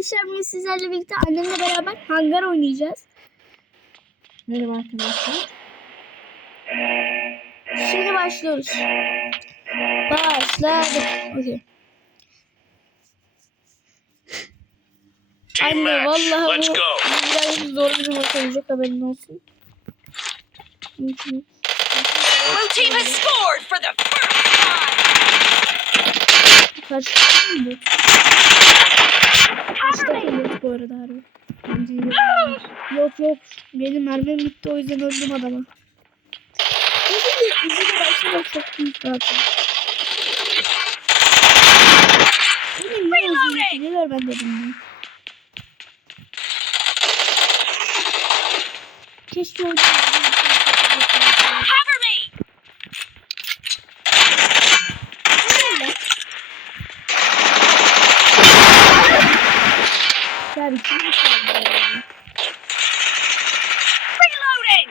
arkadaşlar bugün sizlerle birlikte annemle beraber hangar oynayacağız. Merhaba arkadaşlar. Şimdi başlıyoruz. Başladık. Team Anne vallahi Let's bu biraz zor bir maç olacak haberin olsun. Blue team has scored for the first time. bu? Arada harbi? Yok yok. Benim mermim bitti o yüzden öldüm adama. Ne yazıyor? Ben de bilmiyorum. Keşke öyle Ya bir kim? Reloading.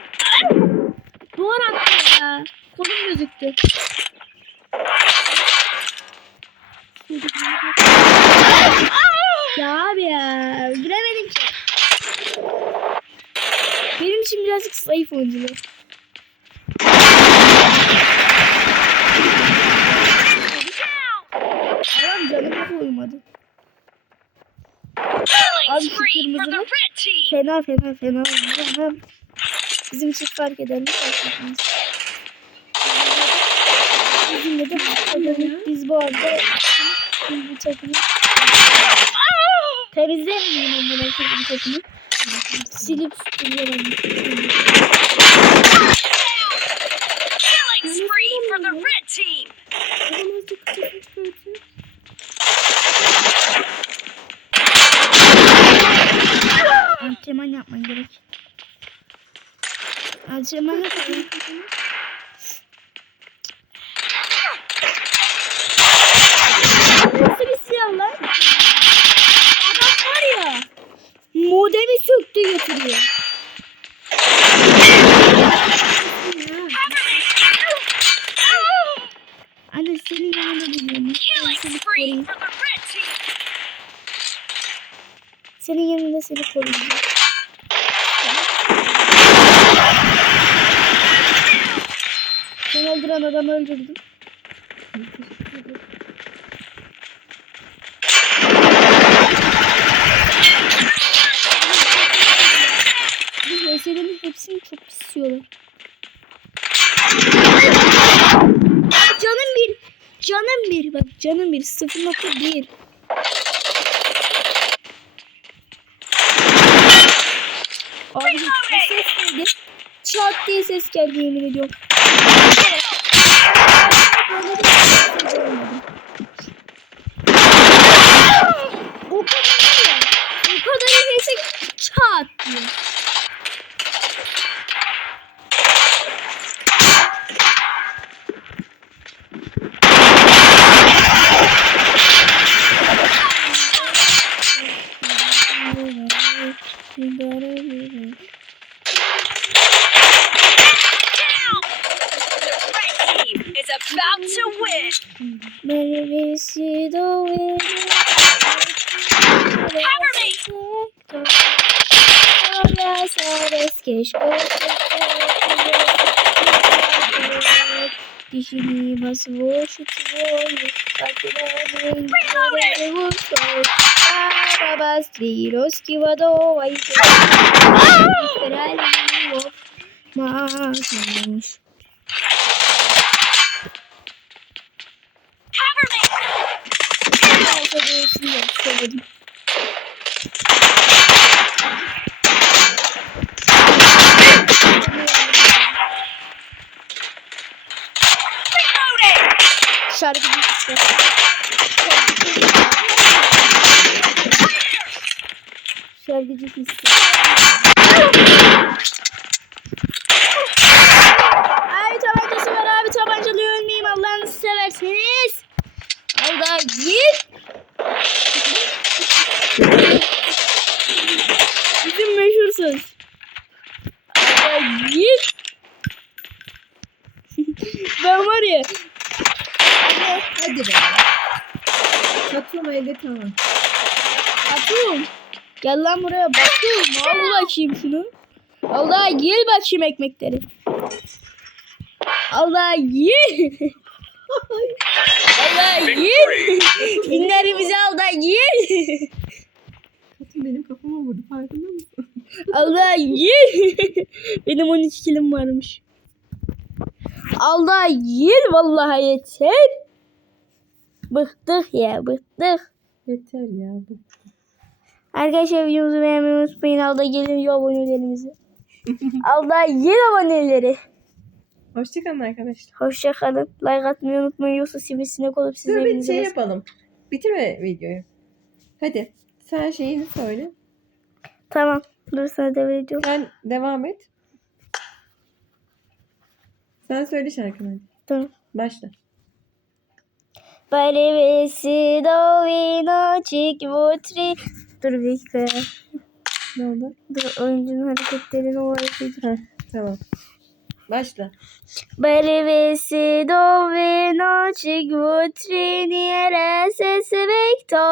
Duvar attı ya. Kolum gözüktü. Ya abi ya. Öldüremedim ki. Benim için birazcık zayıf oyuncular. Adam canıma koymadı. Abi şu team. fena fena fena. Hem bizim için fark fark etmez. Bizim de biz bu arada biz bu takımı temizlemiyorum onları bu takımı. Silip süpürüyorum. Killing spree for the red team. Antrenman yapman gerek. Antrenman yapalım. Nasıl bir silah lan? Adam var ya. Modemi söktü götürüyor. Anne senin red team. Senin yanında seni koruyacağım. Sen öldüren adamı öldürdüm. Bu VS'lerin hepsini çok istiyorlar. Canım bir. Canım bir. Bak canım bir. 0.1. Abi bu ses neydi? Çat diye ses geldi yemin ediyorum. Böyle bir ses görmedim. O kadar neyse çat diye. Maybe doğuyor. Sonra serbest geç. Dişini bası Söyledim. Şarkı işte. Şarkıcı hissi. Abi tabancası var abi tabancalı ölmeyeyim Allah'ını severseniz. Al da git. Bizim meşhur söz. Al da git. ben var ya Hadi be. Patron elde tamam. At Baktım. Gel lan buraya baktım. Al bakayım şunu. Allah gel bakayım ekmekleri. Allah ye. Allah ye. Binlerimizi al da ye. Vurdu farkında mısın? Allah ye. Benim 13 kilim varmış. Allah yer vallahi yeter. Bıktık ya bıktık. Yeter ya bu. Arkadaşlar videomuzu beğenmeyi unutmayın. Alda gelin abonelerimizi. Alda yer aboneleri. Hoşçakalın arkadaşlar. Hoşça kalın. Like atmayı unutmayın. Yoksa sivrisinek olup size Dur bir şey yapalım. Bitirme videoyu. Hadi. Sen şeyini söyle. Tamam. Dur sana devrediyorum. Sen devam et. Sen söyle şarkını hadi. Tamam. Başla. Pare vestido vino chic votri. Dur bir dakika ya. Ne oldu? Dur oyuncunun hareketlerini o. Heh, tamam. Başla. Pare vestido vino chic votri. Niere se se vecto.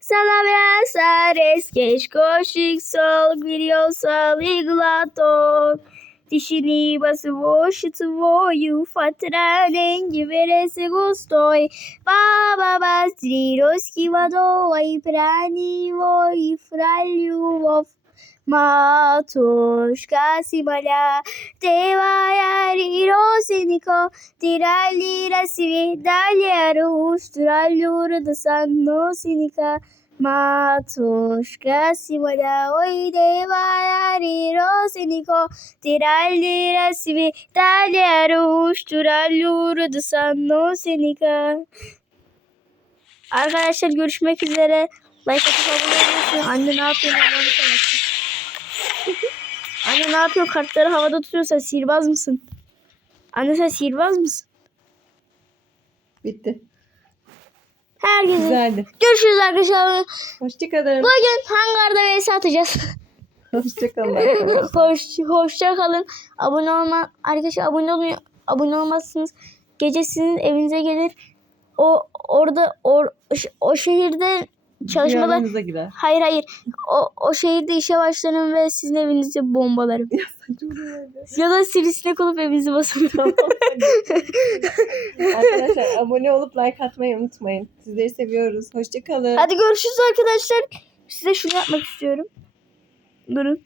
Salaviasares keşkoşik sol gvirio sol iglato. Dişini basıvoş tvoju fatranen giverese gustoi. Baba bastriroski vadoi prani voi Matoška si malja, teva jari roseniko, tirali rasivi dalje ruš, traljur da san nosinika. Matoška si malja, oj deva jari roseniko, tirali rasivi dalje ruš, traljur da san nosinika. Arkadaşlar görüşmek üzere. Like atıp abone olmayı Anne ne yapıyor? Anne ne yapıyor? Kartları havada tutuyorsa sihirbaz mısın? Anne sen sihirbaz mısın? Bitti. Herkese Güzeldi. görüşürüz arkadaşlar. Hoşçakalın. Bugün hangarda vs atacağız. Hoşçakalın. Hoş, hoşça kalın. Abone olma arkadaşlar abone olmayı abone olmazsınız. Gece sizin evinize gelir. O orada or, o şehirde çalışmalar Rüyalarınıza girer. Hayır hayır. O, o şehirde işe başlarım ve sizin evinizi bombalarım. ya da sivrisinek olup evinizi basarım. Arkadaşlar abone olup like atmayı unutmayın. Sizleri seviyoruz. Hoşçakalın. Hadi görüşürüz arkadaşlar. Size şunu yapmak istiyorum. Durun.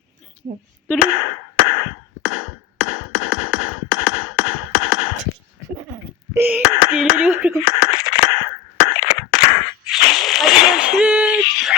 Durun. Deliriyorum. Hadi görüşürüz.